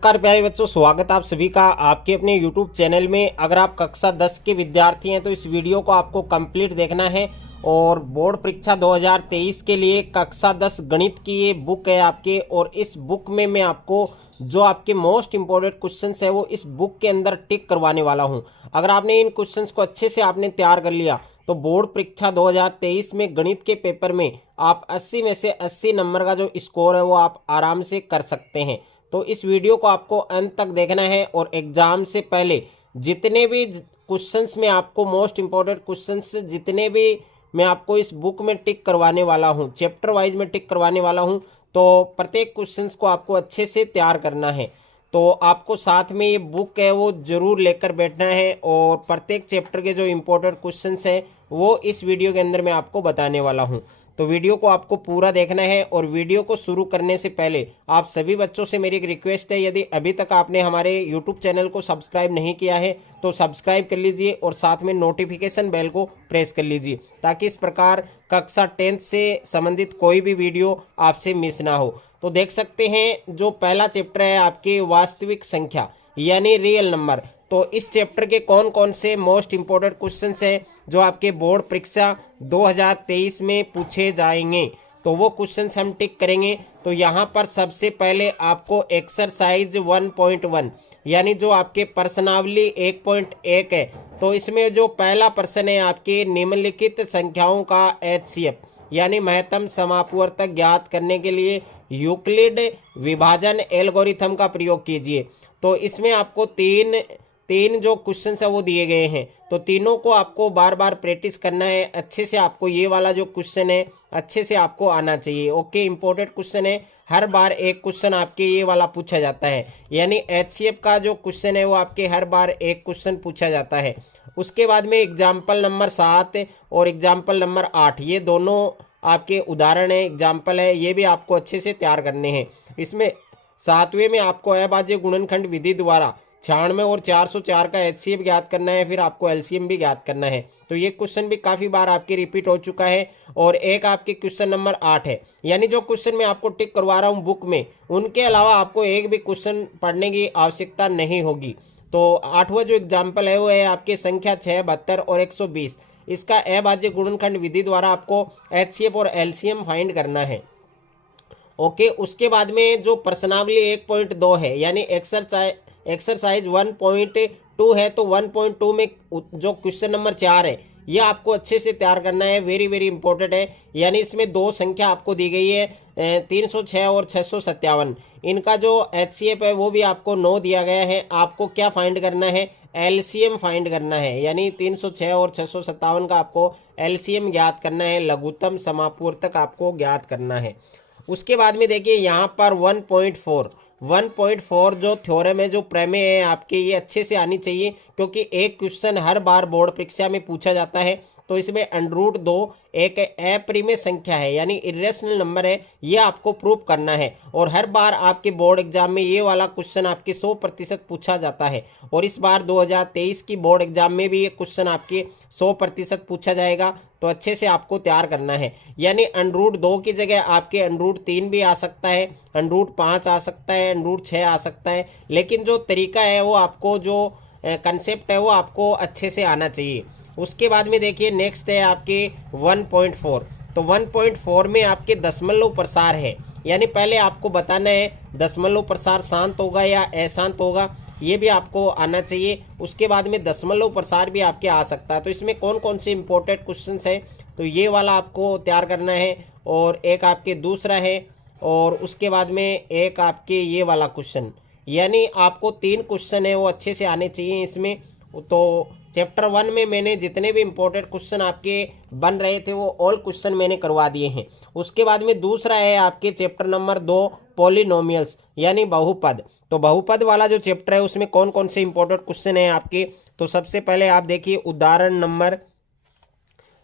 नमस्कार प्यारे बच्चों, स्वागत आप सभी का आपके अपने YouTube चैनल में। अगर आप कक्षा 10 के विद्यार्थी हैं तो इस वीडियो को आपको कंप्लीट देखना है। और बोर्ड परीक्षा 2023 के लिए कक्षा 10 गणित की ये बुक है आपके, और इस बुक में मैं आपको जो आपके मोस्ट इंपॉर्टेंट क्वेश्चंस है वो इस बुक के अंदर टिक करवाने वाला हूं। अगर आपने इन क्वेश्चंस को अच्छे से आपने तैयार कर लिया तो बोर्ड परीक्षा 2023 में गणित के पेपर में आप 80 में से 80 नंबर का जो स्कोर है वो आप आराम से कर सकते हैं। तो इस वीडियो को आपको अंत तक देखना है, और एग्जाम से पहले जितने भी क्वेश्चंस में आपको मोस्ट इंपॉर्टेंट क्वेश्चंस जितने भी मैं आपको इस बुक में टिक करवाने वाला हूं, चैप्टर वाइज में टिक करवाने वाला हूं, तो प्रत्येक क्वेश्चंस को आपको अच्छे से तैयार करना है। तो आपको साथ में ये बुक है वो जरूर लेकर बैठना है, और प्रत्येक चैप्टर के जो इंपॉर्टेंट क्वेश्चंस हैं वो इस वीडियो के अंदर मैं आपको बताने वाला हूं। तो वीडियो को आपको पूरा देखना है। और वीडियो को शुरू करने से पहले आप सभी बच्चों से मेरी एक रिक्वेस्ट है, यदि अभी तक आपने हमारे यूट्यूब चैनल को सब्सक्राइब नहीं किया है तो सब्सक्राइब कर लीजिए, और साथ में नोटिफिकेशन बेल को प्रेस कर लीजिए, ताकि इस प्रकार कक्षा 10 से संबंधित कोई भी वीडियो आपसे मिस ना हो। तो देख सकते हैं जो पहला चैप्टर है आपकी वास्तविक संख्या यानी रियल नंबर। तो इस चैप्टर के कौन कौन से मोस्ट इंपॉर्टेंट क्वेश्चंस हैं जो आपके बोर्ड परीक्षा 2023 में पूछे जाएंगे, तो वो क्वेश्चंस हम टिक करेंगे। तो यहाँ पर सबसे पहले आपको एक्सरसाइज 1.1 यानी जो आपके प्रश्नावली 1.1 है, तो इसमें जो पहला प्रश्न है आपके निम्नलिखित संख्याओं का HCF यानी महत्तम समापवर्तक ज्ञात करने के लिए यूक्लिड विभाजन एल्गोरिथम का प्रयोग कीजिए। तो इसमें आपको तीन जो क्वेश्चन है वो दिए गए हैं, तो तीनों को आपको बार बार प्रैक्टिस करना है अच्छे से। आपको ये वाला जो क्वेश्चन है अच्छे से आपको आना चाहिए। ओके, इंपॉर्टेंट क्वेश्चन है, हर बार एक क्वेश्चन आपके ये वाला पूछा जाता है, यानी HCF का जो क्वेश्चन है वो आपके हर बार एक क्वेश्चन पूछा जाता है। उसके बाद में एग्जाम्पल नंबर 7 और एग्जाम्पल नंबर 8 ये दोनों आपके उदाहरण है, एग्जाम्पल है, ये भी आपको अच्छे से तैयार करने हैं। इसमें 7वें में आपको अभाज्य गुणनखंड विधि द्वारा 96 और 404 का HCF ज्ञात करना है, फिर आपको LCM भी ज्ञात करना है। तो ये क्वेश्चन भी काफ़ी बार आपके रिपीट हो चुका है। और एक आपके क्वेश्चन नंबर 8 है, यानी जो क्वेश्चन मैं आपको टिक करवा रहा हूँ बुक में, उनके अलावा आपको एक भी क्वेश्चन पढ़ने की आवश्यकता नहीं होगी। तो 8वां जो एग्जाम्पल है वो है आपके संख्या 6, 72 और 120। इसका अभाज्य गुणनखंड विधि द्वारा आपको HCF और LCM फाइंड करना है। ओके, उसके बाद में जो प्रश्नावली 1.2 है यानी एक्सरसाइज 1.2 है, तो 1.2 में जो क्वेश्चन नंबर 4 है ये आपको अच्छे से तैयार करना है, वेरी वेरी इंपॉर्टेंट है। यानी इसमें दो संख्या आपको दी गई है 306 और 657। इनका जो HCF है वो भी आपको 9 दिया गया है। आपको क्या फाइंड करना है? LCM फाइंड करना है, यानी 306 और 657 का आपको LCM ज्ञात करना है, लघुत्तम समापवर्तक आपको ज्ञात करना है। उसके बाद में देखिए यहाँ पर 1.4 जो थ्योरम है, जो प्रमेय है आपके, ये अच्छे से आनी चाहिए, क्योंकि एक क्वेश्चन हर बार बोर्ड परीक्षा में पूछा जाता है। तो इसमें √2 एक अपरिमेय संख्या है यानी इरेशनल नंबर है, ये आपको प्रूव करना है। और हर बार आपके बोर्ड एग्जाम में ये वाला क्वेश्चन आपके 100% पूछा जाता है, और इस बार 2023 की बोर्ड एग्जाम में भी ये क्वेश्चन आपके 100% पूछा जाएगा। तो अच्छे से आपको तैयार करना है, यानी √2 की जगह आपके √3 भी आ सकता है, √5 आ सकता है, √6 आ सकता है, लेकिन जो तरीका है वो आपको, जो कंसेप्ट है वो आपको अच्छे से आना चाहिए। उसके बाद में देखिए नेक्स्ट है आपके 1.4। तो 1.4 में आपके दशमलव प्रसार है, यानी पहले आपको बताना है दशमलव प्रसार शांत होगा या अशांत होगा, ये भी आपको आना चाहिए। उसके बाद में दशमलव प्रसार भी आपके आ सकता है। तो इसमें कौन कौन से इंपॉर्टेंट क्वेश्चंस हैं, तो ये वाला आपको तैयार करना है, और एक आपके दूसरा है, और उसके बाद में एक आपके ये वाला क्वेश्चन, यानी आपको 3 क्वेश्चन है वो अच्छे से आने चाहिए इसमें। तो चैप्टर 1 में मैंने जितने भी इंपॉर्टेंट क्वेश्चन आपके बन रहे थे वो ऑल क्वेश्चन मैंने करवा दिए हैं। उसके बाद में दूसरा है आपके चैप्टर नंबर 2 पॉलिनोमियल्स यानी बहुपद। तो बहुपद वाला जो चैप्टर है उसमें कौन कौन से इंपॉर्टेंट क्वेश्चन है आपके, तो सबसे पहले आप देखिए उदाहरण नंबर,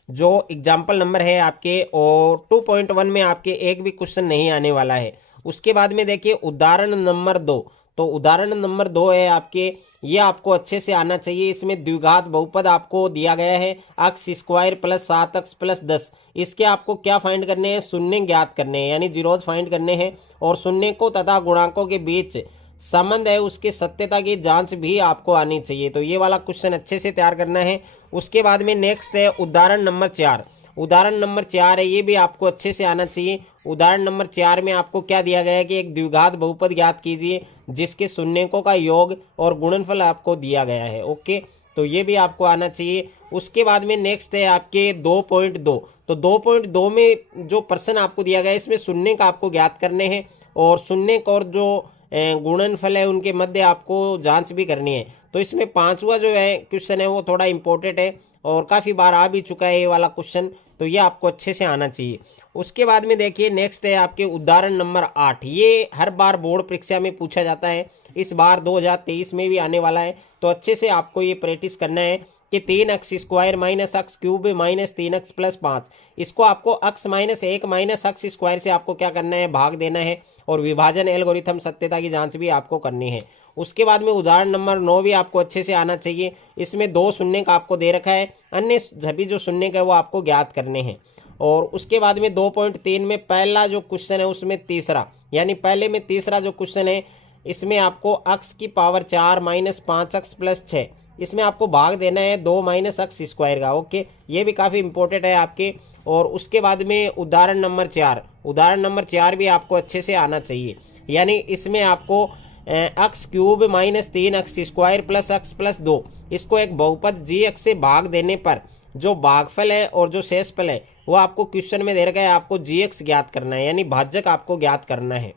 जो एग्जाम्पल नंबर है आपके, और 2.1 में आपके एक भी क्वेश्चन नहीं आने वाला है। उसके बाद में देखिए उदाहरण नंबर 2, तो उदाहरण नंबर 2 है आपके, ये आपको अच्छे से आना चाहिए। इसमें द्विघात बहुपद आपको दिया गया है x² + 7x + 10। इसके आपको क्या फाइंड करने हैं? शून्य ज्ञात करने हैं, यानी जीरोज फाइंड करने हैं, और शून्य को तथा गुणांकों के बीच संबंध है उसके सत्यता की जांच भी आपको आनी चाहिए। तो ये वाला क्वेश्चन अच्छे से तैयार करना है। उसके बाद में नेक्स्ट है उदाहरण नंबर 4। उदाहरण नंबर 4 है, ये भी आपको अच्छे से आना चाहिए। उदाहरण नंबर 4 में आपको क्या दिया गया है कि एक द्विघात बहुपद ज्ञात कीजिए जिसके शून्यकों का योग और गुणनफल आपको दिया गया है। ओके, तो ये भी आपको आना चाहिए। उसके बाद में नेक्स्ट है आपके 2.2। तो 2.2 में जो प्रश्न आपको दिया गया है इसमें शून्य का आपको ज्ञात करने हैं और शून्य और जो गुणनफल है उनके मध्य आपको जांच भी करनी है। तो इसमें पांचवा जो है क्वेश्चन है वो थोड़ा इंपॉर्टेंट है और काफ़ी बार आ भी चुका है ये वाला क्वेश्चन, तो ये आपको अच्छे से आना चाहिए। उसके बाद में देखिए नेक्स्ट है आपके उदाहरण नंबर 8। ये हर बार बोर्ड परीक्षा में पूछा जाता है, इस बार 2023 में भी आने वाला है। तो अच्छे से आपको ये प्रैक्टिस करना है कि 3x square minus x cube minus 3x plus 5, इसको आपको x minus 1 minus x square से आपको क्या करना है, भाग देना है और विभाजन एल्गोरिथम सत्यता की जांच भी आपको करनी है। उसके बाद में उदाहरण नंबर 9 भी आपको अच्छे से आना चाहिए। इसमें 2 शून्य का आपको दे रखा है, अन्य सभी जो शून्य का है वो आपको ज्ञात करने हैं। और उसके बाद में 2.3 में पहला जो क्वेश्चन है उसमें तीसरा, यानी पहले में तीसरा जो क्वेश्चन है इसमें आपको x की पावर 4 माइनस 5x प्लस 6, इसमें आपको भाग देना है 2 माइनस x स्क्वायर का। ओके, ये भी काफ़ी इंपॉर्टेंट है आपके। और उसके बाद में उदाहरण नंबर 4, उदाहरण नंबर 4 भी आपको अच्छे से आना चाहिए। यानी इसमें आपको x cube minus 3x square plus x plus 2, इसको एक बहुपद gx से भाग देने पर जो भागफल है और जो शेषफल है वो आपको क्वेश्चन में दे रखा है, आपको gx ज्ञात करना है, यानी भाजक आपको ज्ञात करना है।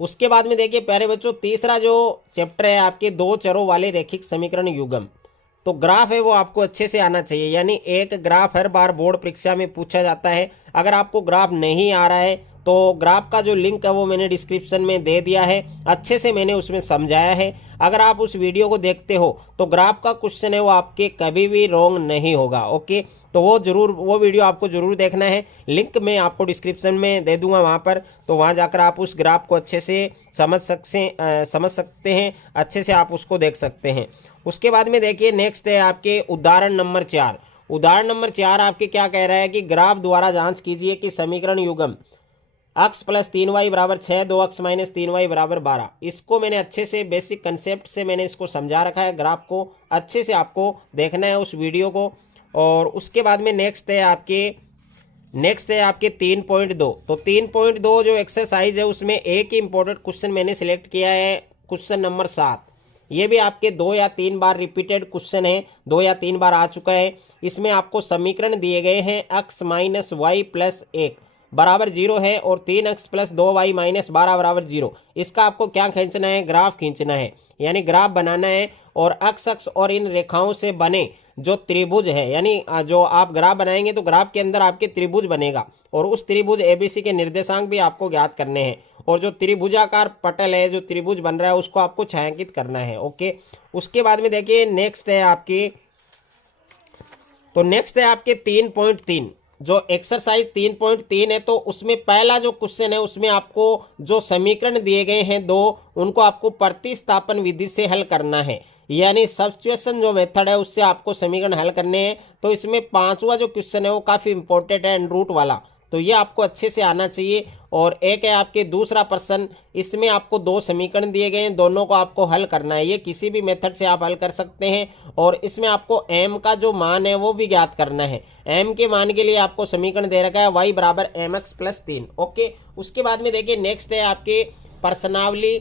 उसके बाद में देखिए प्यारे बच्चों, तीसरा जो चैप्टर है आपके 2 चरों वाले रैखिक समीकरण युग्म। तो ग्राफ है वो आपको अच्छे से आना चाहिए, यानी एक ग्राफ हर बार बोर्ड परीक्षा में पूछा जाता है। अगर आपको ग्राफ नहीं आ रहा है तो ग्राफ का जो लिंक है वो मैंने डिस्क्रिप्शन में दे दिया है, अच्छे से मैंने उसमें समझाया है। अगर आप उस वीडियो को देखते हो तो ग्राफ का क्वेश्चन है वो आपके कभी भी रॉन्ग नहीं होगा। ओके, तो वो वीडियो आपको जरूर देखना है, लिंक मैं आपको डिस्क्रिप्शन में दे दूंगा वहाँ पर, तो वहाँ जाकर आप उस ग्राफ को अच्छे से समझ सकते हैं, अच्छे से आप उसको देख सकते हैं। उसके बाद में देखिए नेक्स्ट है आपके उदाहरण नंबर 4। उदाहरण नंबर 4 आपके क्या कह रहा है कि ग्राफ द्वारा जांच कीजिए कि समीकरण युग्म x प्लस 3y बराबर 6, 2x माइनस 3y बराबर 12। इसको मैंने अच्छे से बेसिक कंसेप्ट से मैंने इसको समझा रखा है, ग्राफ को अच्छे से आपको देखना है उस वीडियो को। और उसके बाद में नेक्स्ट है आपके 3.2। तो 3.2 जो एक्सरसाइज है उसमें एक ही इंपॉर्टेंट क्वेश्चन मैंने सिलेक्ट किया है, क्वेश्चन नंबर 7। ये भी आपके 2 या 3 बार रिपीटेड क्वेश्चन है, 2 या 3 बार आ चुका है। इसमें आपको समीकरण दिए गए हैं x माइनस वाई प्लस 1 बराबर 0 है और 3x प्लस 2y माइनस 12 बराबर 0। इसका आपको क्या खींचना है, ग्राफ खींचना है, यानी ग्राफ बनाना है। और x अक्ष और इन रेखाओं से बने जो त्रिभुज है, यानी जो आप ग्राफ बनाएंगे तो ग्राफ के अंदर आपके त्रिभुज बनेगा और उस त्रिभुज ABC के निर्देशांक भी आपको ज्ञात करने हैं। और जो त्रिभुजाकार पटल है, जो त्रिभुज बन रहा है, उसको आपको छायांकित करना है। ओके, उसके बाद में देखिए नेक्स्ट है आपके 3.3। जो एक्सरसाइज 3.3 है तो उसमें पहला जो क्वेश्चन है उसमें आपको जो समीकरण दिए गए हैं 2, उनको आपको प्रतिस्थापन विधि से हल करना है, यानी सब्स्टिट्यूशन जो मेथड है उससे आपको समीकरण हल करने हैं। तो इसमें 5वां जो क्वेश्चन है वो काफ़ी इंपॉर्टेंट है, एंड रूट वाला, तो ये आपको अच्छे से आना चाहिए। और एक है आपके दूसरा प्रश्न, इसमें आपको 2 समीकरण दिए गए हैं, दोनों को आपको हल करना है। ये किसी भी मेथड से आप हल कर सकते हैं और इसमें आपको m का जो मान है वो भी ज्ञात करना है। m के मान के लिए आपको समीकरण दे रखा है y बराबर mx प्लस 3। ओके, उसके बाद में देखिए नेक्स्ट है आपके प्रश्नावली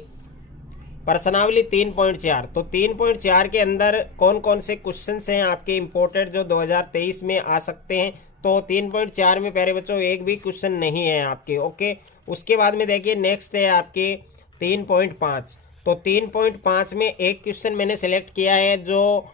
3.4। तो 3.4 के अंदर कौन कौन से क्वेश्चन हैं आपके इंपॉर्टेंट जो 2023 में आ सकते हैं। तो 3.4 में प्यारे बच्चों एक भी क्वेश्चन नहीं है आपके। ओके, उसके बाद में देखिए नेक्स्ट है आपके 3.5। तो 3.5 में एक क्वेश्चन मैंने सेलेक्ट किया है, जो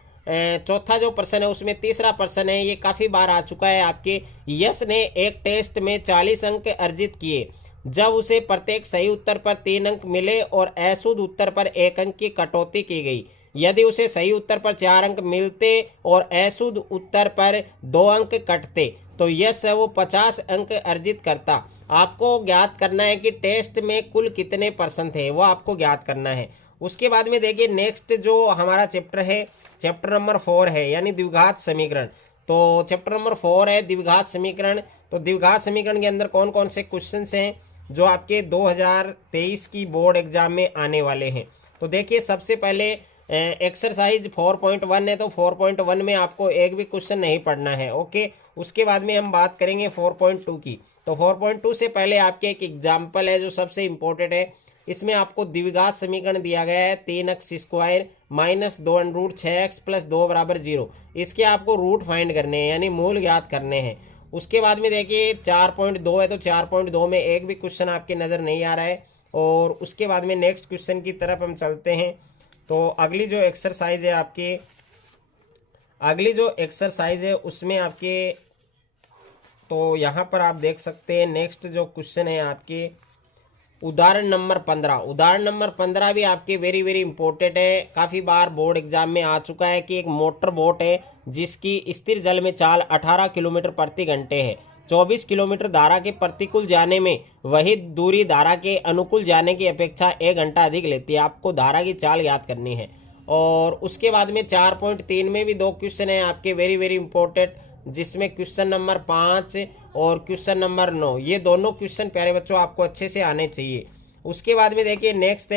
चौथा जो प्रश्न है उसमें तीसरा प्रश्न है, ये काफ़ी बार आ चुका है आपके। यश ने एक टेस्ट में 40 अंक अर्जित किए जब उसे प्रत्येक सही उत्तर पर 3 अंक मिले और अशुद्ध उत्तर पर 1 अंक की कटौती की गई। यदि उसे सही उत्तर पर 4 अंक मिलते और अशुद्ध उत्तर पर 2 अंक कटते तो यश वो 50 अंक अर्जित करता। आपको ज्ञात करना है कि टेस्ट में कुल कितने प्रश्न थे, वो आपको ज्ञात करना है। उसके बाद में देखिए नेक्स्ट जो हमारा चैप्टर है, चैप्टर नंबर 4 है, यानी द्विघात समीकरण। तो चैप्टर नंबर 4 है द्विघात समीकरण। तो द्विघात समीकरण के अंदर कौन कौन से क्वेश्चन हैं, जो आपके 2023 की बोर्ड एग्जाम में आने वाले हैं। तो देखिए सबसे पहले एक्सरसाइज 4.1 है, तो 4.1 में आपको एक भी क्वेश्चन नहीं पढ़ना है। ओके, उसके बाद में हम बात करेंगे 4.2 की। तो 4.2 से पहले आपके एक एग्जाम्पल है जो सबसे इंपॉर्टेंट है। इसमें आपको द्विघात समीकरण दिया गया है 3x² माइनस 2√6x प्लस 2 बराबर 0। इसके आपको रूट फाइंड करने हैं, यानी मूल ज्ञात करने हैं। उसके बाद में देखिए 4.2 है, तो 4.2 में एक भी क्वेश्चन आपके नज़र नहीं आ रहा है। और उसके बाद में नेक्स्ट क्वेश्चन की तरफ हम चलते हैं। तो अगली जो एक्सरसाइज है उसमें आपके, तो यहाँ पर आप देख सकते हैं नेक्स्ट जो क्वेश्चन है आपके उदाहरण नंबर 15। उदाहरण नंबर 15 भी आपके वेरी वेरी इंपॉर्टेंट है, काफ़ी बार बोर्ड एग्जाम में आ चुका है कि एक मोटर बोट है जिसकी स्थिर जल में चाल 18 किलोमीटर प्रति घंटे है। 24 किलोमीटर धारा के प्रतिकूल जाने में वही दूरी धारा के अनुकूल जाने की अपेक्षा 1 घंटा अधिक लेती है। आपको धारा की चाल याद करनी है। और उसके बाद में 4.3 में भी 2 क्वेश्चन है आपके वेरी वेरी इंपॉर्टेंट, जिसमें क्वेश्चन नंबर 5 और क्वेश्चन नंबर 9, ये दोनों क्वेश्चन प्यारे बच्चों आपको अच्छे से आने चाहिए। उसके बाद में देखिए नेक्स्ट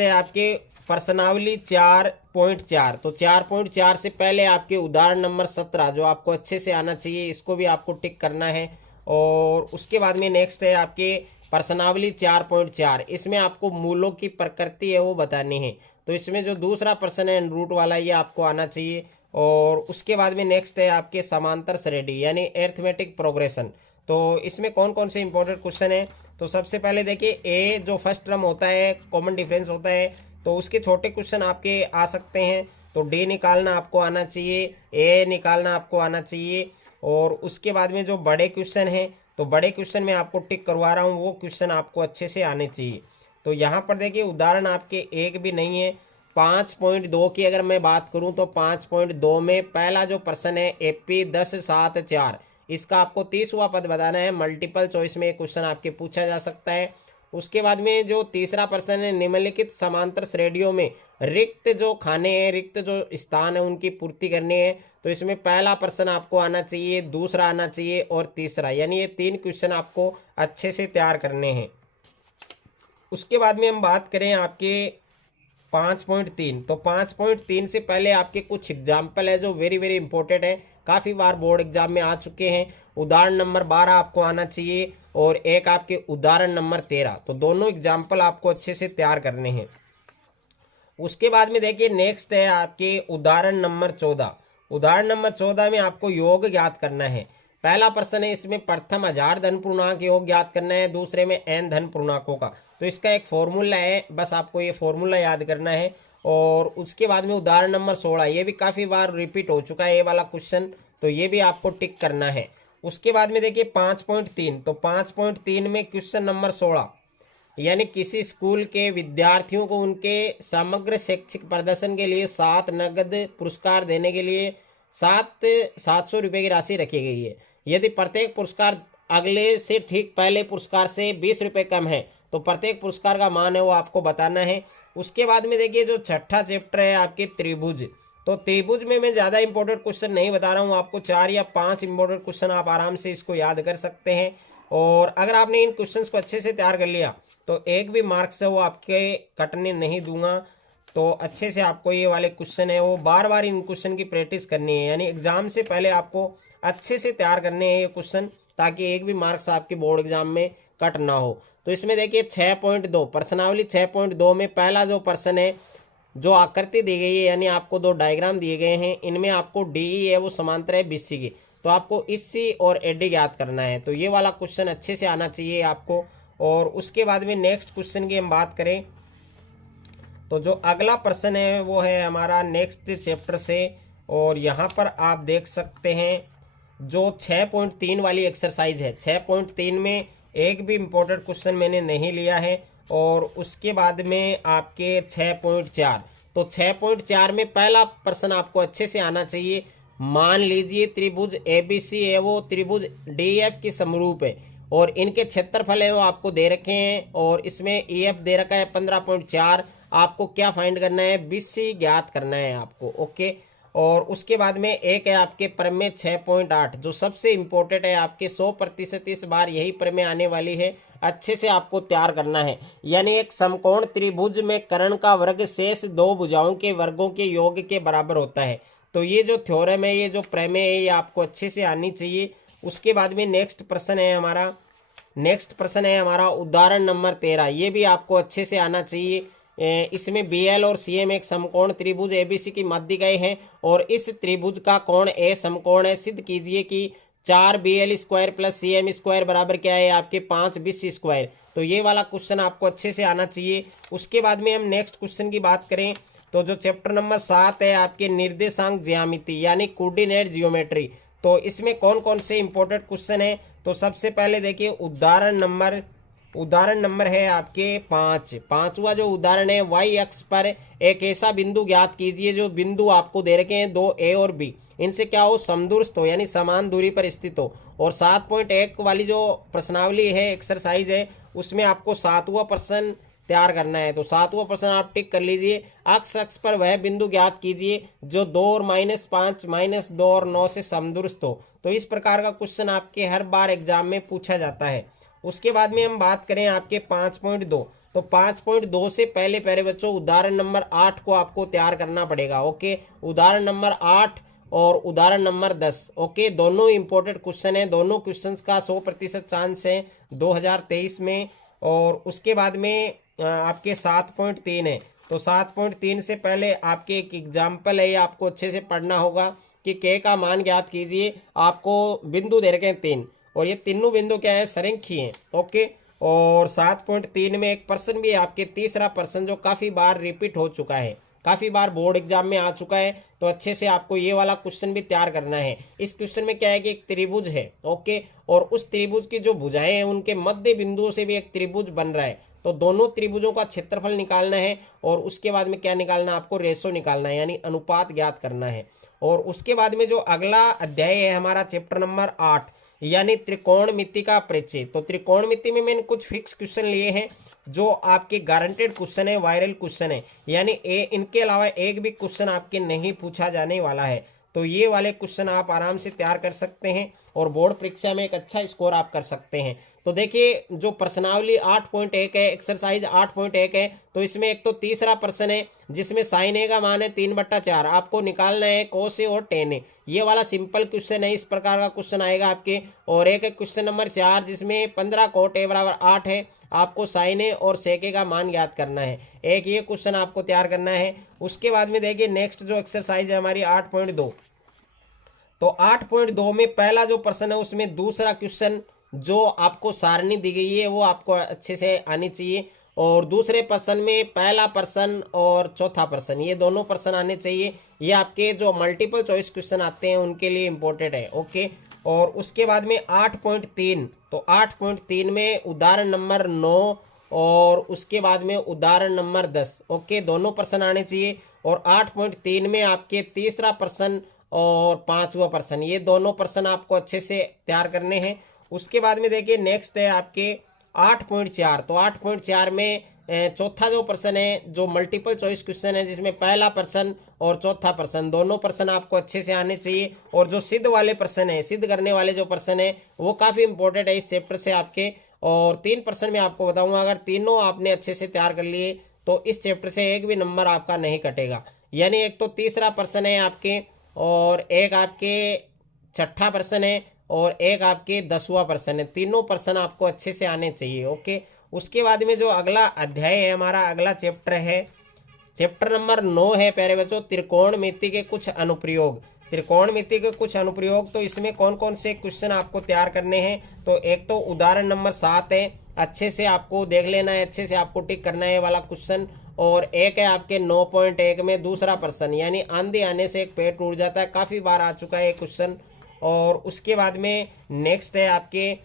है आपके प्रश्नावली 4.4। तो 4.4 से पहले आपके उदाहरण नंबर 17 जो आपको अच्छे से आना चाहिए, इसको भी आपको टिक करना है। और उसके बाद में नेक्स्ट है आपके प्रश्नावली 4.4। इसमें आपको मूलों की प्रकृति है वो बतानी है। तो इसमें जो दूसरा प्रश्न है रूट वाला, ये आपको आना चाहिए। और उसके बाद में नेक्स्ट है आपके समांतर श्रेणी यानी अरिथमेटिक प्रोग्रेशन। तो इसमें कौन कौन से इंपॉर्टेंट क्वेश्चन है, तो सबसे पहले देखिए ए जो फर्स्ट टर्म होता है कॉमन डिफरेंस होता है, तो उसके छोटे क्वेश्चन आपके आ सकते हैं। तो डी निकालना आपको आना चाहिए, ए निकालना आपको आना चाहिए। और उसके बाद में जो बड़े क्वेश्चन हैं, तो बड़े क्वेश्चन में आपको टिक करवा रहा हूँ, वो क्वेश्चन आपको अच्छे से आने चाहिए। तो यहाँ पर देखिए उदाहरण आपके एक भी नहीं है। 5.2 की अगर मैं बात करूं तो 5.2 में पहला जो प्रश्न है AP 1074, इसका आपको 30वां पद बताना है। मल्टीपल चॉइस में क्वेश्चन आपके पूछा जा सकता है। उसके बाद में जो तीसरा प्रश्न है निम्नलिखित समांतर श्रेणियों में रिक्त जो खाने हैं, रिक्त जो स्थान है उनकी पूर्ति करनी है। तो इसमें पहला प्रश्न आपको आना चाहिए, दूसरा आना चाहिए और तीसरा, यानी ये 3 क्वेश्चन आपको अच्छे से तैयार करने हैं। उसके बाद में हम बात करें आपके 5.3। तो 5.3 से पहले आपके कुछ एग्जाम्पल है जो वेरी वेरी इंपॉर्टेंट है, काफ़ी बार बोर्ड एग्जाम में आ चुके हैं। उदाहरण नंबर 12 आपको आना चाहिए और एक आपके उदाहरण नंबर 13। तो दोनों एग्जाम्पल आपको अच्छे से तैयार करने हैं। उसके बाद में देखिए नेक्स्ट है आपके उदाहरण नंबर 14। उदाहरण नंबर 14 में आपको योग ज्ञात करना है। पहला प्रश्न है, इसमें प्रथम हजार धन पूर्णांक योग ज्ञात करना है, दूसरे में n धन पूर्णांकों का। तो इसका एक फॉर्मूला है, बस आपको ये फॉर्मूला याद करना है। और उसके बाद में उदाहरण नंबर 16, ये भी काफ़ी बार रिपीट हो चुका है ये वाला क्वेश्चन, तो ये भी आपको टिक करना है। उसके बाद में देखिए 5.3। तो 5.3 में क्वेश्चन नंबर 16, यानी किसी स्कूल के विद्यार्थियों को उनके समग्र शैक्षिक प्रदर्शन के लिए 7 नगद पुरस्कार देने के लिए 700 रुपये की राशि रखी गई है। यदि प्रत्येक पुरस्कार अगले से ठीक पहले पुरस्कार से 20 रुपये कम है तो प्रत्येक पुरस्कार का मान है वो आपको बताना है। उसके बाद में देखिए जो छठा चैप्टर है आपके त्रिभुज। तो त्रिभुज में मैं ज़्यादा इंपॉर्टेंट क्वेश्चन नहीं बता रहा हूँ, आपको 4 या 5 इंपॉर्टेंट क्वेश्चन आप आराम से इसको याद कर सकते हैं। और अगर आपने इन क्वेश्चंस को अच्छे से तैयार कर लिया तो एक भी मार्क्स है वो आपके कटने नहीं दूंगा। तो अच्छे से आपको ये वाले क्वेश्चन है वो बार बार इन क्वेश्चन की प्रैक्टिस करनी है, यानी एग्जाम से पहले आपको अच्छे से तैयार करने हैं ये क्वेश्चन, ताकि एक भी मार्क्स आपके बोर्ड एग्जाम में कट ना हो। तो इसमें देखिए 6.2 प्रश्नावली 6.2 में पहला जो प्रश्न है, जो आकृति दी गई है यानी आपको 2 डायग्राम दिए गए हैं, इनमें आपको DE है वो समांतर है BC के, तो आपको EC और AD ज्ञात करना है। तो ये वाला क्वेश्चन अच्छे से आना चाहिए आपको। और उसके बाद में नेक्स्ट क्वेश्चन की हम बात करें तो जो अगला प्रश्न है वो है हमारा नेक्स्ट चैप्टर से। और यहाँ पर आप देख सकते हैं जो 6.3 वाली एक्सरसाइज है, 6.3 में एक भी इम्पोर्टेंट क्वेश्चन मैंने नहीं लिया है। और उसके बाद में आपके 6.4, तो 6.4 में पहला प्रश्न आपको अच्छे से आना चाहिए। मान लीजिए त्रिभुज ABC है वो त्रिभुज DF की समरूप है और इनके क्षेत्रफल है वो आपको दे रखे हैं और इसमें EF दे रखा है 15.4। आपको क्या फाइंड करना है, BC ज्ञात करना है आपको। ओके, और उसके बाद में एक है आपके प्रमेय 6.8 जो सबसे इम्पोर्टेंट है, आपके 100% इस बार यही प्रमेय आने वाली है, अच्छे से आपको तैयार करना है। यानी एक समकोण त्रिभुज में कर्ण का वर्ग शेष दो भुजाओं के वर्गों के योग के बराबर होता है। तो ये जो थ्योरम है, ये जो प्रमेय है, ये आपको अच्छे से आनी चाहिए। उसके बाद में नेक्स्ट प्रश्न है हमारा उदाहरण नंबर 13। ये भी आपको अच्छे से आना चाहिए। इसमें BL और CM एक समकोण त्रिभुज ABC की माध्यिकाएं हैं और इस त्रिभुज का कोण A समकोण है। सिद्ध कीजिए कि 4BL square plus CM square बराबर क्या है, आपके 5BC स्क्वायर। तो ये वाला क्वेश्चन आपको अच्छे से आना चाहिए। उसके बाद में हम नेक्स्ट क्वेश्चन की बात करें तो जो चैप्टर नंबर 7 है आपके निर्देशांक ज्यामिति यानी कोऑर्डिनेट जियोमेट्री। तो इसमें कौन कौन से इंपॉर्टेंट क्वेश्चन है, तो सबसे पहले देखिए उदाहरण नंबर है आपके 5। पांचवा जो उदाहरण है, y अक्ष पर एक ऐसा बिंदु ज्ञात कीजिए जो बिंदु आपको दे रखे हैं 2A और B, इनसे क्या हो, समदूरस्थ हो यानी समान दूरी पर स्थित हो। और 7.1 वाली जो प्रश्नावली है, एक्सरसाइज है, उसमें आपको 7वां प्रश्न तैयार करना है। तो 7वां प्रश्न आप टिक कर लीजिए। अक्ष पर वह बिंदु ज्ञात कीजिए जो 2 और -5 -2 और 9 से समदूरस्थ हो। तो इस प्रकार का क्वेश्चन आपके हर बार एग्जाम में पूछा जाता है। उसके बाद में हम बात करें आपके 5.2। तो 5.2 से पहले बच्चों उदाहरण नंबर 8 को आपको तैयार करना पड़ेगा। ओके, उदाहरण नंबर 8 और उदाहरण नंबर 10। ओके, दोनों इंपॉर्टेंट क्वेश्चन है, दोनों क्वेश्चंस का 100% चांस है 2023 में। और उसके बाद में आपके 7.3 है। तो 7.3 से पहले आपके एक एग्जाम्पल है, ये आपको अच्छे से पढ़ना होगा कि के का मान ज्ञात कीजिए। आपको बिंदु दे रखे हैं 3 और ये तीनों बिंदु क्या है, सरेखी हैं। ओके, और 7.3 में एक प्रश्न भी है आपके, तीसरा प्रश्न जो काफ़ी बार रिपीट हो चुका है, काफ़ी बार बोर्ड एग्जाम में आ चुका है। तो अच्छे से आपको ये वाला क्वेश्चन भी तैयार करना है। इस क्वेश्चन में क्या है कि एक त्रिभुज है। ओके, और उस त्रिभुज की जो भुजाएं हैं उनके मध्य बिंदुओं से भी एक त्रिभुज बन रहा है। तो दोनों त्रिभुजों का क्षेत्रफल निकालना है और उसके बाद में क्या निकालना है, आपको रेशो निकालना है यानी अनुपात ज्ञात करना है। और उसके बाद में जो अगला अध्याय है हमारा चैप्टर नंबर 8 यानी त्रिकोणमिति का परिचय। तो त्रिकोणमिति में मैंने कुछ फिक्स क्वेश्चन लिए हैं जो आपके गारंटेड क्वेश्चन है, वायरल क्वेश्चन है, यानी इनके अलावा एक भी क्वेश्चन आपके नहीं पूछा जाने वाला है। तो ये वाले क्वेश्चन आप आराम से तैयार कर सकते हैं और बोर्ड परीक्षा में एक अच्छा स्कोर आप कर सकते हैं। तो देखिए जो प्रश्नावली 8.1 है, एक्सरसाइज 8.1 है, तो इसमें एक तो तीसरा प्रश्न है जिसमें साइन ए का मान है 3/4, आपको निकालना है कोस ए और टेन ए। ये वाला सिंपल क्वेश्चन है, इस प्रकार का क्वेश्चन आएगा आपके। और एक है क्वेश्चन नंबर 4 जिसमें 15 कोट ए बराबर 8 है, आपको साइन ए और सेक ए का मान ज्ञात करना है। एक ये क्वेश्चन आपको तैयार करना है। उसके बाद में देखिए नेक्स्ट जो एक्सरसाइज है हमारी 8.2। तो 8.2 में पहला जो प्रश्न है उसमें दूसरा क्वेश्चन जो आपको सारणी दी गई है वो आपको अच्छे से आनी चाहिए। और दूसरे प्रश्न में पहला प्रश्न और चौथा प्रश्न, ये दोनों प्रश्न आने चाहिए। ये आपके जो मल्टीपल चॉइस क्वेश्चन आते हैं उनके लिए इंपॉर्टेंट है। ओके, और उसके बाद में 8.3। तो 8.3 में उदाहरण नंबर 9 और उसके बाद में उदाहरण नंबर 10। ओके, दोनों प्रश्न आने चाहिए। और 8.3 में आपके तीसरा प्रश्न और पांचवा प्रश्न, ये दोनों प्रश्न आपको अच्छे से तैयार करने हैं। उसके बाद में देखिए नेक्स्ट है आपके 8.4। तो 8.4 में चौथा जो प्रश्न है जो मल्टीपल चॉइस क्वेश्चन है जिसमें पहला प्रश्न और चौथा प्रश्न दोनों प्रश्न आपको अच्छे से आने चाहिए। और जो सिद्ध वाले प्रश्न है, सिद्ध करने वाले जो प्रश्न है वो काफ़ी इंपॉर्टेंट है इस चैप्टर से आपके। और 3 प्रश्न मैं आपको बताऊंगा, अगर तीनों आपने अच्छे से तैयार कर लिए तो इस चैप्टर से एक भी नंबर आपका नहीं कटेगा। यानी एक तो तीसरा प्रश्न है आपके, और एक आपके छठा प्रश्न है, और एक आपके 10वां प्रश्न है। तीनों प्रश्न आपको अच्छे से आने चाहिए। ओके, उसके बाद में जो अगला अध्याय है हमारा, अगला चैप्टर है, चैप्टर नंबर 9 है प्यारे बच्चों, त्रिकोणमिति के कुछ अनुप्रयोग। त्रिकोणमिति के कुछ अनुप्रयोग, तो इसमें कौन कौन से क्वेश्चन आपको तैयार करने हैं। तो एक तो उदाहरण नंबर 7 है, अच्छे से आपको देख लेना है, अच्छे से आपको टिक करना है वाला क्वेश्चन। और एक है आपके 9.1 में दूसरा प्रश्न, यानी आंधी आने से एक पेड़ टूट जाता है, काफ़ी बार आ चुका है क्वेश्चन। और उसके बाद में नेक्स्ट है आपके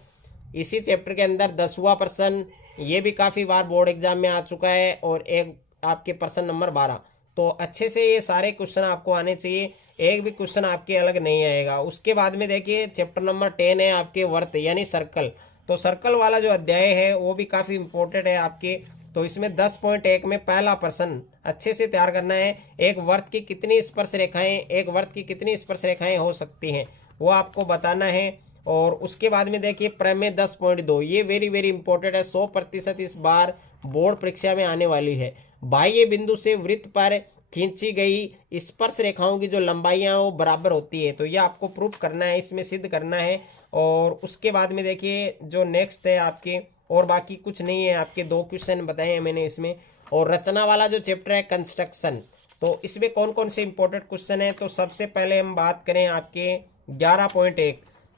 इसी चैप्टर के अंदर 10वां प्रश्न, ये भी काफ़ी बार बोर्ड एग्जाम में आ चुका है। और एक आपके प्रश्न नंबर 12। तो अच्छे से ये सारे क्वेश्चन आपको आने चाहिए, एक भी क्वेश्चन आपके अलग नहीं आएगा। उसके बाद में देखिए चैप्टर नंबर 10 है आपके वर्त यानी सर्कल। तो सर्कल वाला जो अध्याय है वो भी काफ़ी इंपॉर्टेंट है आपके। तो इसमें 10.1 में पहला प्रश्न अच्छे से तैयार करना है। एक वृत्त की कितनी स्पर्श रेखाएं, एक वृत्त की कितनी स्पर्श रेखाएं हो सकती हैं वो आपको बताना है। और उसके बाद में देखिए प्रमेय 10.2, ये वेरी वेरी इंपॉर्टेंट है, 100% इस बार बोर्ड परीक्षा में आने वाली है। बाह्य बिंदु से वृत्त पर खींची गई स्पर्श रेखाओं की जो लंबाइयां वो बराबर होती है, तो ये आपको प्रूफ करना है, इसमें सिद्ध करना है। और उसके बाद में देखिए जो नेक्स्ट है आपके, और बाकी कुछ नहीं है आपके, 2 क्वेश्चन बताए हैं मैंने इसमें। और रचना वाला जो चैप्टर है कंस्ट्रक्शन, तो इसमें कौन कौन से इंपॉर्टेंट क्वेश्चन है, तो सबसे पहले हम बात करें आपके 11.1।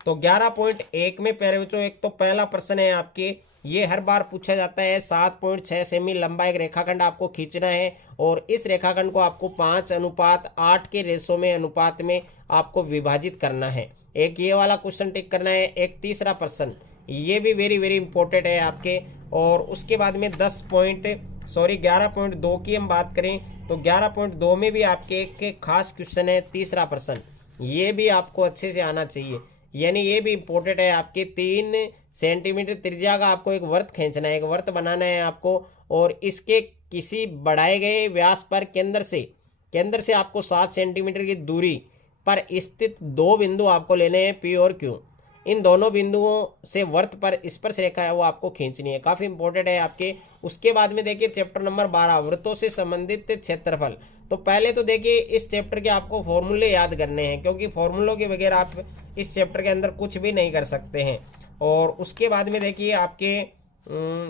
तो 11.1 में प्यारे बच्चों एक तो पहला प्रश्न है आपके, ये हर बार पूछा जाता है, 7.6 सेमी लंबा एक रेखाखंड आपको खींचना है और इस रेखाखंड को आपको 5:8 के रेशो में अनुपात में आपको विभाजित करना है। एक ये वाला क्वेश्चन टिक करना है। एक तीसरा प्रश्न, ये भी वेरी वेरी इंपॉर्टेंट है आपके। और उसके बाद में 11.2 की हम बात करें तो 11.2 में भी आपके एक खास क्वेश्चन है, तीसरा प्रश्न, ये भी आपको अच्छे से आना चाहिए, यानी ये भी इंपॉर्टेंट है आपके। 3 सेंटीमीटर त्रिज्या का आपको एक वृत्त खींचना है, एक वृत्त बनाना है आपको, और इसके किसी बढ़ाए गए व्यास पर केंद्र से आपको 7 सेंटीमीटर की दूरी पर स्थित 2 बिंदु आपको लेने हैं, पी और क्यू। इन दोनों बिंदुओं से वृत्त पर स्पर्श रेखा है वो आपको खींचनी है, काफी इंपॉर्टेंट है आपके। उसके बाद में देखिए चैप्टर नंबर 12, वृत्तों से संबंधित क्षेत्रफल। तो पहले तो देखिए इस चैप्टर के आपको फॉर्मूले याद करने हैं, क्योंकि फॉर्मूलों के बगैर आप इस चैप्टर के अंदर कुछ भी नहीं कर सकते हैं। और उसके बाद में देखिए आपके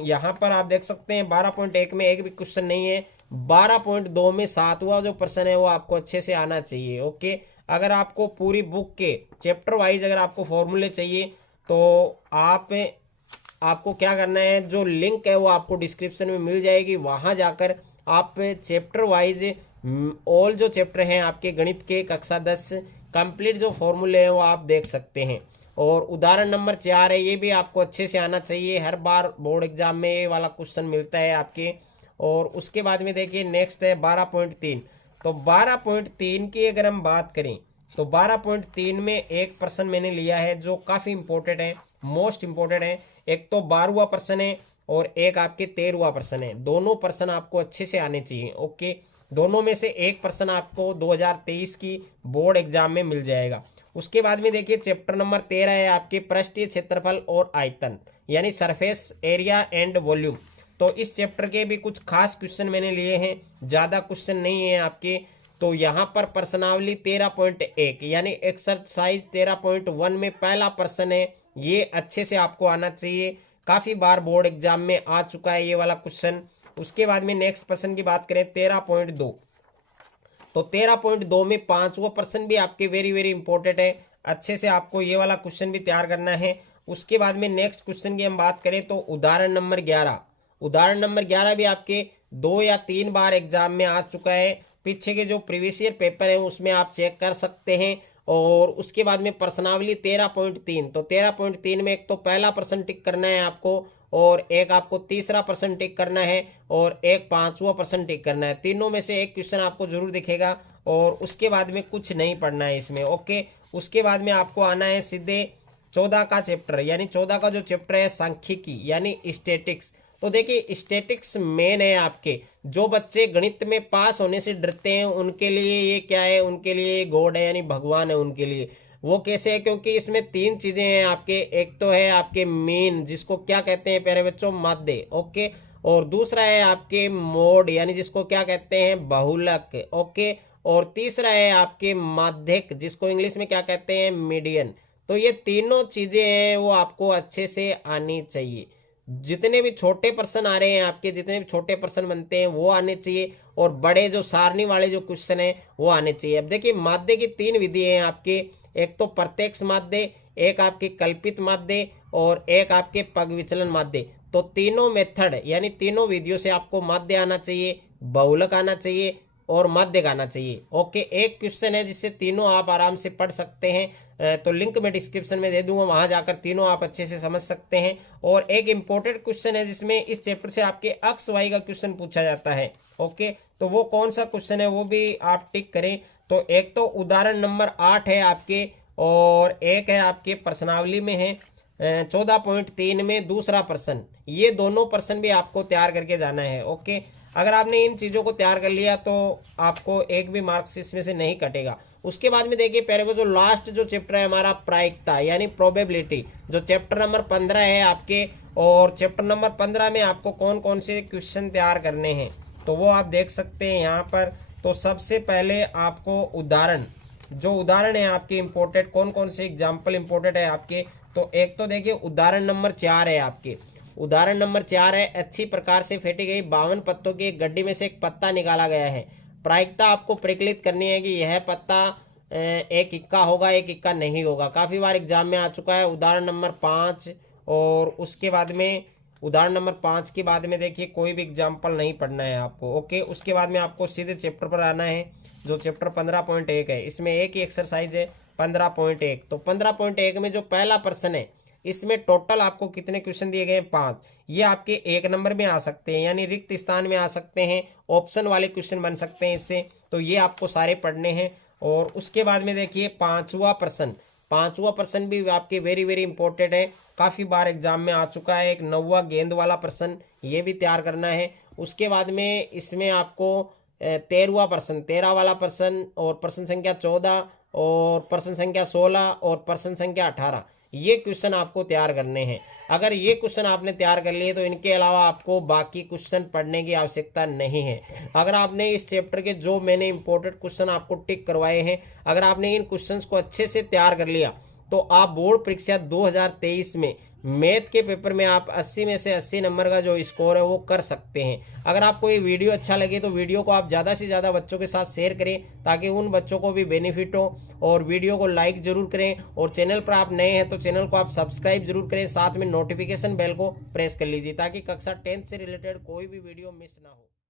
यहाँ पर आप देख सकते हैं 12.1 में एक भी क्वेश्चन नहीं है। 12.2 में 7वां जो प्रश्न है वो आपको अच्छे से आना चाहिए। ओके, अगर आपको पूरी बुक के चैप्टर वाइज अगर आपको फॉर्मूले चाहिए तो आपको क्या करना है, जो लिंक है वो आपको डिस्क्रिप्शन में मिल जाएगी, वहां जाकर आप चैप्टर वाइज ऑल जो चैप्टर हैं आपके गणित के कक्षा 10 कंप्लीट जो फॉर्मूले हैं वो आप देख सकते हैं। और उदाहरण नंबर 4 है, ये भी आपको अच्छे से आना चाहिए, हर बार बोर्ड एग्जाम में ये वाला क्वेश्चन मिलता है आपके। और उसके बाद में देखिए नेक्स्ट है 12.3। तो 12.3 की अगर हम बात करें तो 12.3 में एक प्रश्न मैंने लिया है जो काफ़ी इंपॉर्टेंट है, मोस्ट इंपॉर्टेंट है। एक तो 12वां प्रश्न है और एक आपके 13वां प्रश्न है, दोनों प्रश्न आपको अच्छे से आने चाहिए। ओके, दोनों में से एक प्रश्न आपको 2023 की बोर्ड एग्जाम में मिल जाएगा। उसके बाद में देखिए चैप्टर नंबर 13 है आपके पृष्ठीय क्षेत्रफल और आयतन, यानी सरफेस एरिया एंड वॉल्यूम। तो इस चैप्टर के भी कुछ खास क्वेश्चन मैंने लिए हैं, ज़्यादा क्वेश्चन नहीं है आपके। तो यहाँ पर प्रश्नावली 13.1 यानी एक्सरसाइज 13.1 में पहला प्रश्न है, ये अच्छे से आपको आना चाहिए, काफ़ी बार बोर्ड एग्जाम में आ चुका है ये वाला क्वेश्चन। उसके बाद में नेक्स्ट प्रश्न की बात करें 13.2, तो 13.2 में 5वां प्रश्न भी आपके वेरी वेरी इंपॉर्टेंट है, अच्छे से आपको ये वाला क्वेश्चन भी तैयार करना है। उसके बाद में नेक्स्ट क्वेश्चन की हम बात करें तो उदाहरण नंबर 11 भी आपके 2 या 3 बार एग्जाम में आ चुका है, पीछे के जो प्रीवियस ईयर पेपर है उसमें आप चेक कर सकते हैं। और उसके बाद में प्रश्नावली 13.3, तो 13.3 में एक तो पहला प्रश्न टिक करना है आपको, और एक आपको तीसरा प्रश्न टिक करना है, और एक 5वां प्रश्न टिक करना है। तीनों में से एक क्वेश्चन आपको जरूर दिखेगा, और उसके बाद में कुछ नहीं पढ़ना है इसमें। ओके, उसके बाद में आपको आना है सीधे 14 का चैप्टर, यानी 14 का जो चैप्टर है सांख्यिकी यानी स्टैटिक्स। तो देखिए स्टैटिक्स मेन है आपके, जो बच्चे गणित में पास होने से डरते हैं उनके लिए ये क्या है, उनके लिए गॉड है यानी भगवान है उनके लिए। वो कैसे है, क्योंकि इसमें 3 चीजें हैं आपके। एक तो है आपके मीन, जिसको क्या कहते हैं प्यारे बच्चों, माध्य। ओके, और दूसरा है आपके मोड, यानी जिसको क्या कहते हैं, बहुलक। ओके, और तीसरा है आपके माध्यक, जिसको इंग्लिश में क्या कहते हैं, मीडियन। तो ये तीनों चीजें हैं वो आपको अच्छे से आनी चाहिए। जितने भी छोटे प्रश्न आ रहे हैं आपके, जितने भी छोटे प्रश्न बनते हैं वो आने चाहिए, और बड़े जो सारणी वाले जो क्वेश्चन हैं वो आने चाहिए। अब देखिए माध्य की 3 विधि हैं आपके, एक तो प्रत्यक्ष माध्य, एक आपके कल्पित माध्य, और एक आपके पग विचलन माध्य। तो तीनों मेथड यानी तीनों विधियों से आपको माध्य आना चाहिए, बहुलक आना चाहिए और माध्यक आना चाहिए। ओके, एक क्वेश्चन है जिससे तीनों आप आराम से पढ़ सकते हैं, तो लिंक मैं डिस्क्रिप्शन में दे दूंगा, वहां जाकर तीनों आप अच्छे से समझ सकते हैं। और एक इंपॉर्टेंट क्वेश्चन है जिसमें इस चैप्टर से आपके अक्स वाई का क्वेश्चन पूछा जाता है। ओके, तो वो कौन सा क्वेश्चन है वो भी आप टिक करें। तो एक तो उदाहरण नंबर 8 है आपके, और एक है आपके प्रश्नावली में है 14.3 में दूसरा प्रश्न, ये दोनों प्रश्न भी आपको तैयार करके जाना है। ओके, अगर आपने इन चीज़ों को तैयार कर लिया तो आपको एक भी मार्क्स इसमें से नहीं कटेगा। उसके बाद में देखिए पहले वो जो लास्ट जो चैप्टर है हमारा प्रायिकता यानी प्रोबेबिलिटी, जो चैप्टर नंबर 15 है आपके, और चैप्टर नंबर 15 में आपको कौन कौन से क्वेश्चन तैयार करने हैं तो वो आप देख सकते हैं यहाँ पर। तो सबसे पहले आपको उदाहरण, जो उदाहरण है आपके इम्पोर्टेंट, कौन कौन से एग्जाम्पल इम्पोर्टेंट है आपके, तो एक तो देखिए उदाहरण नंबर 4 है आपके। उदाहरण नंबर 4 है, अच्छी प्रकार से फेंटी गई 52 पत्तों की एक गड्डी में से एक पत्ता निकाला गया है। प्रायिकता आपको परिकलित करनी है कि यह पत्ता एक इक्का होगा, एक इक्का नहीं होगा। काफ़ी बार एग्जाम में आ चुका है। उदाहरण नंबर 5, और उसके बाद में उदाहरण नंबर 5 के बाद में देखिए कोई भी एग्जाम्पल नहीं पढ़ना है आपको। ओके, उसके बाद में आपको सीधे चैप्टर पर आना है, जो चैप्टर 15.1 है। इसमें एक ही एक्सरसाइज है 15.1। तो 15.1 में जो पहला प्रश्न है इसमें टोटल आपको कितने क्वेश्चन दिए गए हैं? 5। ये आपके 1 नंबर में आ सकते हैं, यानी रिक्त स्थान में आ सकते हैं, ऑप्शन वाले क्वेश्चन बन सकते हैं इससे। तो ये आपको सारे पढ़ने हैं। और उसके बाद में देखिए पांचवा प्रश्न भी आपके वेरी वेरी इंपॉर्टेंट है, काफ़ी बार एग्जाम में आ चुका है। एक 9वां गेंद वाला प्रश्न, ये भी तैयार करना है। उसके बाद में इसमें आपको 13 वाला प्रश्न, और प्रश्न संख्या 14, और प्रश्न संख्या 16, और प्रश्न संख्या 18, ये क्वेश्चन आपको तैयार करने हैं। अगर ये क्वेश्चन आपने तैयार कर लिए तो इनके अलावा आपको बाकी क्वेश्चन पढ़ने की आवश्यकता नहीं है। अगर आपने इस चैप्टर के जो मैंने इंपॉर्टेंट क्वेश्चन आपको टिक करवाए हैं, अगर आपने इन क्वेश्चंस को अच्छे से तैयार कर लिया तो आप बोर्ड परीक्षा 2023 में मैथ के पेपर में आप 80 में से 80 नंबर का जो स्कोर है वो कर सकते हैं। अगर आपको ये वीडियो अच्छा लगे तो वीडियो को आप ज़्यादा से ज़्यादा बच्चों के साथ शेयर करें, ताकि उन बच्चों को भी बेनिफिट हो। और वीडियो को लाइक जरूर करें, और चैनल पर आप नए हैं तो चैनल को आप सब्सक्राइब जरूर करें, साथ में नोटिफिकेशन बेल को प्रेस कर लीजिए, ताकि कक्षा 10 से रिलेटेड कोई भी वीडियो मिस ना हो।